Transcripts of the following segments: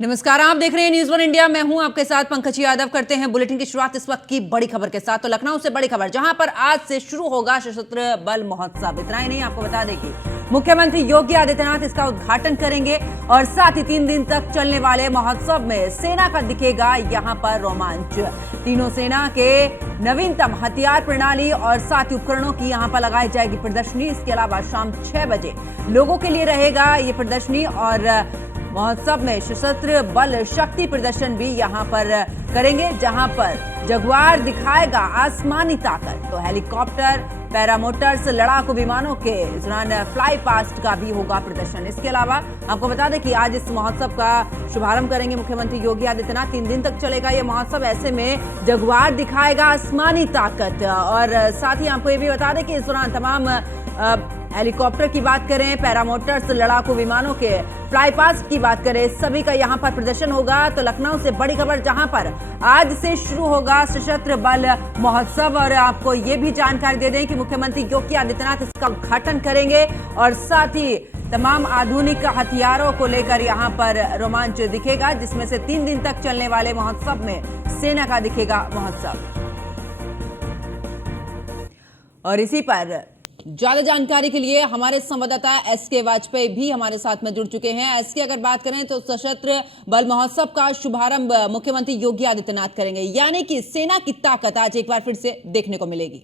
नमस्कार, आप देख रहे हैं न्यूज़ वन इंडिया। मैं हूं आपके साथ पंकज यादव। करते हैं बुलेटिन की शुरुआत इस वक्त की बड़ी खबर के साथ। तो लखनऊ से बड़ी खबर, जहां पर आज से शुरू होगा सशस्त्र बल महोत्सव। इतना ही नहीं, आपको बता दें कि मुख्यमंत्री योगी आदित्यनाथ इसका उद्घाटन करेंगे और साथ ही 3 दिन तक चलने वाले महोत्सव में सेना का दिखेगा यहां पर रोमांच। तीनों सेना के नवीनतम हथियार प्रणाली और साथ ही उपकरणों की यहां पर लगाई जाएगी प्रदर्शनी। इसके अलावा शाम 6 बजे लोगों के लिए रहेगा ये प्रदर्शनी और महोत्सव में सशस्त्र बल शक्ति प्रदर्शन भी यहां पर करेंगे, जहां पर जगुआर दिखाएगा आसमानी ताकत। तो हेलीकॉप्टर, पैरामोटर्स, लड़ाकू विमानों के इस दौरान फ्लाई पास्ट का भी होगा प्रदर्शन। इसके अलावा आपको बता दें कि आज इस महोत्सव का शुभारंभ करेंगे मुख्यमंत्री योगी आदित्यनाथ। 3 दिन तक चलेगा ये महोत्सव। ऐसे में जगुआर दिखाएगा आसमानी ताकत। और साथ ही आपको ये भी बता दें कि इस दौरान तमाम हेलीकॉप्टर की बात करें, पैरामोटर्स, लड़ाकू विमानों के फ्लाई पास्ट की बात करें, सभी का यहां पर प्रदर्शन होगा। तो लखनऊ से बड़ी खबर, जहां पर आज से शुरू होगा सशस्त्र बल महोत्सव। और आपको ये भी जानकारी दे दें कि मुख्यमंत्री योगी आदित्यनाथ इसका उद्घाटन करेंगे और साथ ही तमाम आधुनिक हथियारों को लेकर यहां पर रोमांच दिखेगा, जिसमें से 3 दिन तक चलने वाले महोत्सव में सेना का दिखेगा महोत्सव। और इसी पर ज्यादा जानकारी के लिए हमारे संवाददाता एसके वाजपेयी भी हमारे साथ में जुड़ चुके हैं। एसके, अगर बात करें तो सशस्त्र बल महोत्सव का शुभारंभ मुख्यमंत्री योगी आदित्यनाथ करेंगे, यानी कि सेना की ताकत आज एक बार फिर से देखने को मिलेगी।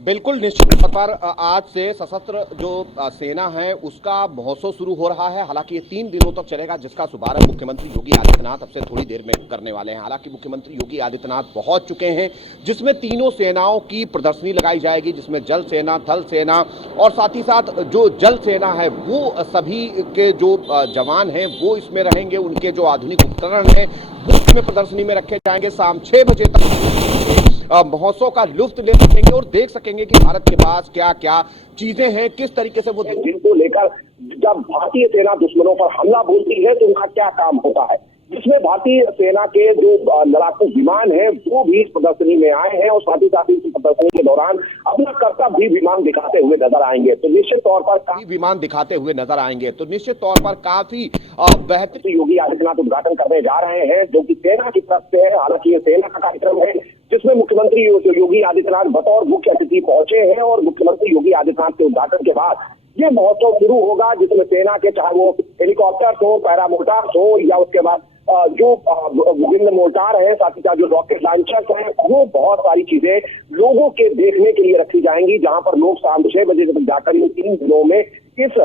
बिल्कुल निश्चित तौर पर आज से सशस्त्र जो सेना है उसका महोत्सव शुरू हो रहा है। हालांकि ये 3 दिनों तक चलेगा, जिसका शुभारंभ मुख्यमंत्री योगी आदित्यनाथ अब से थोड़ी देर में करने वाले हैं। हालांकि मुख्यमंत्री योगी आदित्यनाथ पहुंच चुके हैं, जिसमें तीनों सेनाओं की प्रदर्शनी लगाई जाएगी, जिसमें जल सेना, थल सेना और साथ ही साथ जो जल सेना है वो सभी के जो जवान हैं वो इसमें रहेंगे। उनके जो आधुनिक उपकरण हैं वो इसमें प्रदर्शनी में रखे जाएंगे। शाम 6 बजे तक महोत्सव का लुत्फ ले सकेंगे और देख सकेंगे कि भारत के पास क्या क्या चीजें हैं, किस तरीके से वो जिनको लेकर जब भारतीय सेना दुश्मनों पर हमला बोलती है तो उनका क्या काम होता है, जिसमें भारतीय सेना के जो लड़ाकू विमान हैं वो भी इस प्रदर्शनी में आए हैं और साथ ही इस प्रदर्शनी के दौरान अपना कर्तव्य भी विमान दिखाते हुए नजर आएंगे। तो निश्चित तौर पर काफी विमान दिखाते हुए नजर आएंगे। तो निश्चित तौर पर काफी बेहतरीन योगी आदित्यनाथ उद्घाटन करने जा रहे हैं, जो कि सेना की तरफ से है। हालांकि ये सेना का कार्यक्रम है, जिसमें मुख्यमंत्री योगी आदित्यनाथ बतौर मुख्य अतिथि पहुंचे हैं और मुख्यमंत्री योगी आदित्यनाथ के उद्घाटन के बाद ये महोत्सव शुरू होगा, जिसमें सेना के चाहे वो हेलीकॉप्टर्स हो, पैरामोटर्स हो या उसके बाद जो विभिन्न मोर्टार है, साथ ही साथ जो रॉकेट लॉन्चर्स हैं, वो बहुत सारी चीजें लोगों के देखने के लिए रखी जाएंगी, जहां पर लोग शाम 6 बजे तक जाकर इन 3 दिनों में इस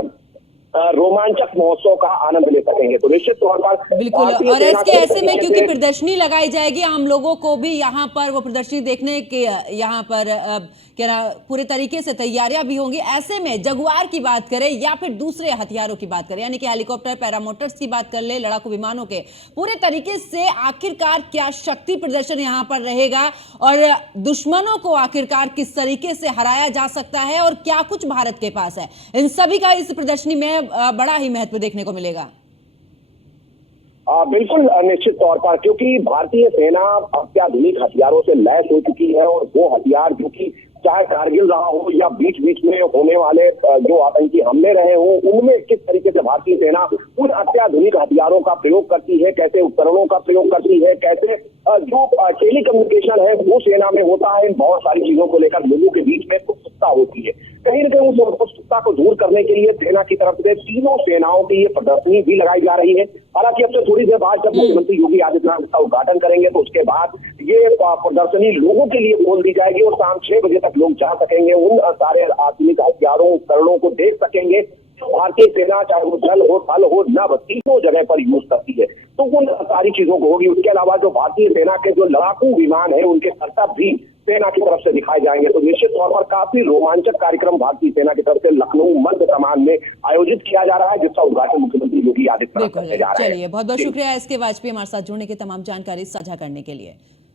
रोमांचक महोत्सव का आनंद ले सकेंगे। तो निश्चित तौर पर बिल्कुल। और इसके ऐसे में क्योंकि प्रदर्शनी लगाई जाएगी, आम लोगों को भी यहाँ पर वो प्रदर्शनी देखने के यहाँ पर क्या पूरे तरीके से तैयारियां भी होंगी। ऐसे में जगुआर की बात करें या फिर दूसरे हथियारों की बात करें, यानी कि हेलीकॉप्टर, पैरामोटर्स की बात कर ले, लड़ाकू विमानों के, पूरे तरीके से आखिरकार क्या शक्ति प्रदर्शन यहाँ पर रहेगा और दुश्मनों को आखिरकार किस तरीके से हराया जा सकता है और क्या कुछ भारत के पास है, इन सभी का इस प्रदर्शनी में बड़ा ही महत्व देखने को मिलेगा। बिल्कुल निश्चित तौर पर, क्योंकि भारतीय सेना अत्याधुनिक हथियारों से लैस हो चुकी है और वो हथियार जो कि चाहे कारगिल रहा हो या बीच बीच में होने वाले जो आतंकी हमले रहे हो, उनमें किस तरीके से भारतीय सेना उन अत्याधुनिक हथियारों का प्रयोग करती है, कैसे उपकरणों का प्रयोग करती है, कैसे जो टेलीकम्युनिकेशन है वो सेना में होता है, इन बहुत सारी चीजों को लेकर लोगों के बीच में उत्सुकता होती है। कहीं न कहीं उस उत्सुकता को दूर करने के लिए सेना की तरफ से तीनों सेनाओं की ये प्रदर्शनी भी लगाई जा रही है। हालांकि अब से थोड़ी देर बाद जब मुख्यमंत्री योगी आदित्यनाथ का उद्घाटन करेंगे तो उसके बाद ये प्रदर्शनी लोगों के लिए खोल दी जाएगी और शाम 6 बजे तक लोग जा सकेंगे, उन सारे आधुनिक हथियारों, उपकरणों को देख सकेंगे जो भारतीय सेना चाहे वो जल हो, थल हो, नभ, तीनों जगह पर यूज करती है। तो उन सारी चीजों को होगी। उसके अलावा जो भारतीय सेना के जो लड़ाकू विमान है उनके कर्तव्य भी सेना की तरफ से दिखाए जाएंगे। तो निश्चित तौर पर काफी रोमांचक कार्यक्रम भारतीय सेना की तरफ से लखनऊ मध्य कमान में आयोजित किया जा रहा है, जिसका उद्घाटन मुख्यमंत्री योगी आदित्यनाथ करने जा रहे हैं। चलिए, बहुत बहुत शुक्रिया इसके वाजपेयी हमारे साथ जुड़ने की, तमाम जानकारी साझा करने के लिए।